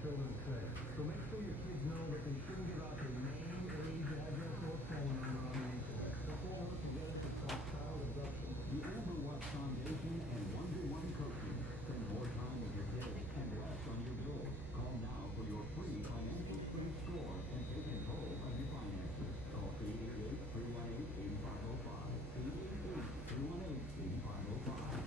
children say. So make sure your kids know that they shouldn't give out their name, age, address, or phone number on the internet. Let's all work together to stop child abduction. The Amber Watch Foundation and Wonder One Coaching. Spend more time with your kids and less on your bills. Call now for your free financial strength score and take control of your finances. Call 888-318-8505. 888-318-8505.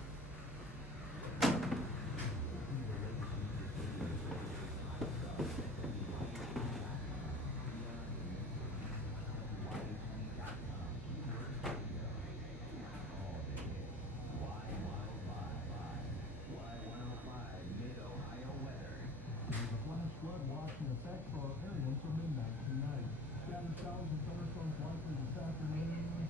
Flash flood watch in effect for our area until midnight tonight. Scattered showers and thunderstorms likely this afternoon.